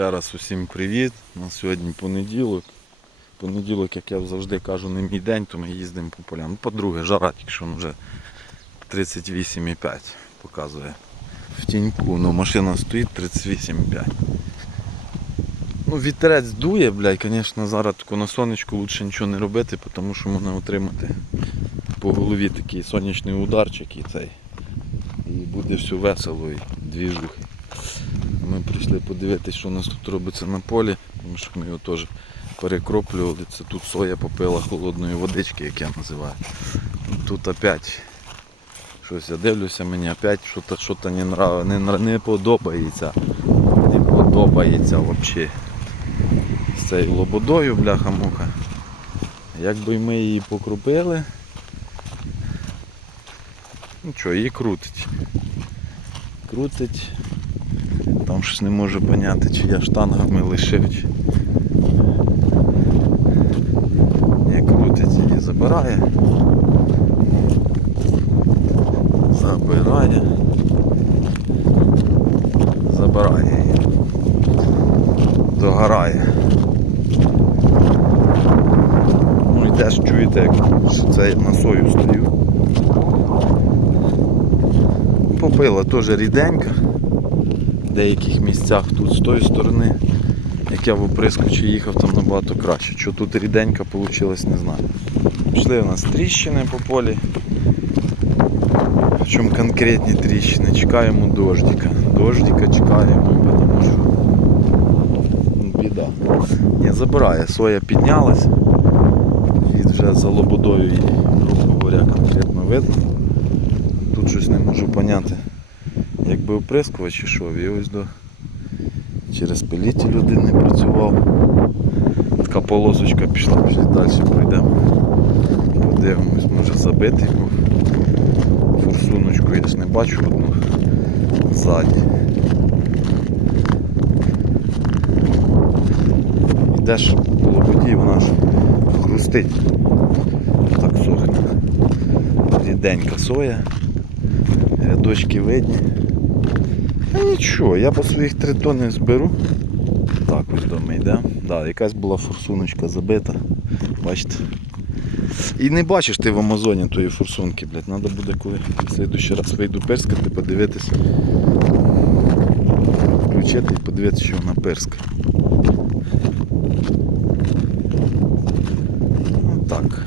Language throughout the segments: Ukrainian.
Ще раз усім привіт. На сьогодні понеділок. Понеділок, як я завжди кажу, не мій день, то ми їздимо по полям. Ну, По-друге, жара, якщо він вже 38,5 показує. В тіньку, ну машина стоїть 38,5. Ну, вітерець дує, блядь, звісно, зараз тако на сонечку краще нічого не робити, тому що можна отримати по голові такий сонячний ударчик і цей. І буде все весело і двіжухи. Прийшли подивитися, що у нас тут робиться на полі, тому що ми його теж перекроплювали. Це тут соя попила холодної водички, як я називаю. Тут опять щось я дивлюся, мені опять щось що не, нрав... не, не подобається. Не подобається взагалі. З цією лободою, бляха-муха. Якби ми її покрупили, ну що, її крутить. Крутить. Там щось не можу поняти, чи я штангами лишив, чи не крутить її забирає. Забирає. Забирає. Догорає. Ну і теж чуєте, як це на сою стою. Попила теж ріденька деяких місцях тут з тої сторони, як я в оприскувачі їхав, там набагато краще. Що тут ріденька вийшла, не знаю. Пішли у нас тріщини по полі. Причому конкретні тріщини. Чекаємо дождика. Дождика чекаємо, тому що ну, біда. Не забирає, соя піднялась. І вже за лободою грубо говоря, конкретно видно. Тут щось не можу поняти якби оприскувач ішов і ось до через пеліті людини працював. Така полосочка пішла, пішли далі пройдемо. Подивимось, може забитий був. Форсуночку я ж не бачу одну ззаді. Йдеш по лободі, вона ж хрустить. Так сохне. Ріденька соя рядочки видні. А нічого, я по своїх три тони зберу. Так ось до мене йде. Да, якась була форсуночка забита. Бачите. І не бачиш ти в Амазоні тої форсунки, блядь. Треба буде коли в слідущий раз вийду перскати, подивитися. Включити і подивитися, що вона перска. Ну так.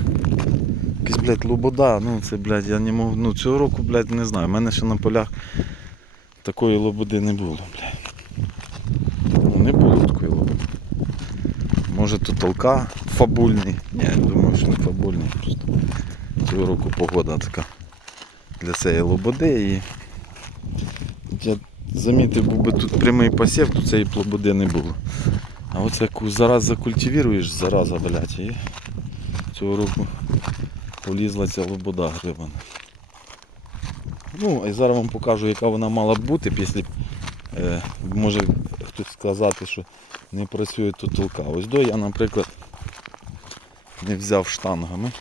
Якась, блядь, лобода, ну це, блядь, я не можу. Ну цього року, блядь, не знаю. У мене ще на полях такої лободи не було, блядь. Ну, не було такої лободи. Може тут толка фабульний. Ні, думаю, що не фабульний. Просто цього року погода така для цієї лободи і я замітив, був би тут прямий посів, то цієї лободи не було. А от яку зараз закультивіруєш, зараза, блядь, і цього року полізла ця лобода грибана. Ну, і зараз вам покажу, яка вона мала б бути, після е, може хтось сказати, що не працює тут толка. Ось до я, наприклад, не взяв штангами.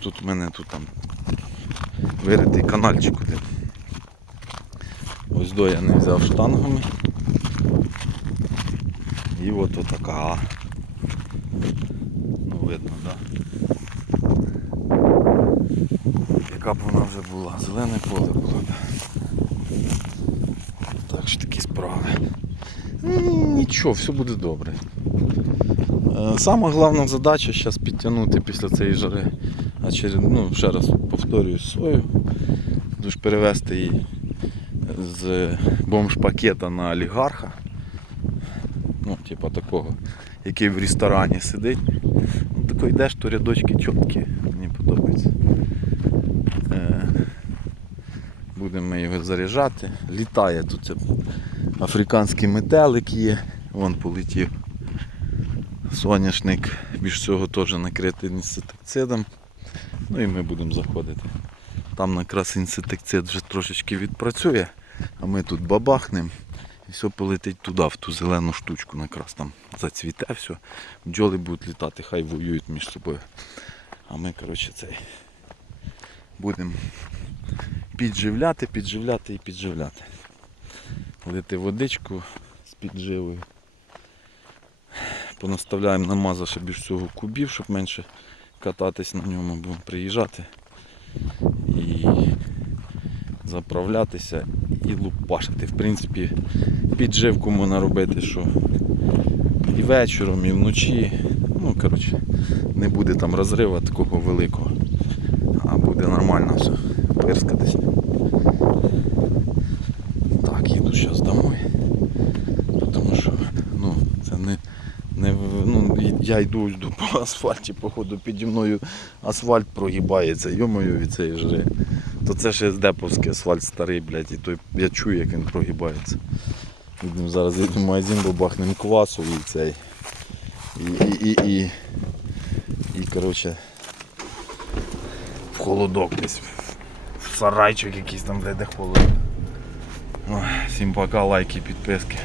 Тут в мене тут там виритий канальчик один. Ось до я не взяв штангами. І от отака. Ну видно, так. Да? Яка б вона вже була, зелене поле було б. Так що такі справи. Нічого, все буде добре. Е, Сама головна задача зараз підтягнути після цієї жари. А через, ну, ще раз повторюю сою. Тож перевезти її з бомж-пакета на олігарха. Ну, типа такого, який в ресторані сидить. Ну, тако йдеш, то рядочки чіткі, мені подобається. Е, Будемо його заряджати. Літає тут африканський метелик є, вон полетів. Соняшник більш всього теж накритий інсектицидом. Ну і ми будемо заходити. Там якраз інсектицид вже трошечки відпрацює, а ми тут бабахнемо і все полетить туди, в ту зелену штучку, якраз там зацвіте все. Бджоли будуть літати, хай воюють між собою. А ми, коротше, цей будемо підживляти, підживляти і підживляти. Лити водичку, з підживою. Понаставляємо на маза ще більш всього кубів, щоб менше кататись на ньому, будемо приїжджати і заправлятися і лупашити. В принципі, підживку можна робити, що і вечором, і вночі. Ну, коротше, не буде там розриву такого великого, буде нормально все пирскатись. Так, їду зараз домой. Тому що ну, це не, не ну, я йду, йду по асфальті, походу піді мною асфальт прогибається, йомою від цієї жри. То це ще деповський асфальт старий, блядь, і той, я чую, як він прогибається. Їдемо зараз їдемо в магазин, бабахнемо квасу і цей. І, і, і, і, і коротше, холодок десь. В сарайчик якийсь там, де де холодно. Всім пока, лайки, підписки.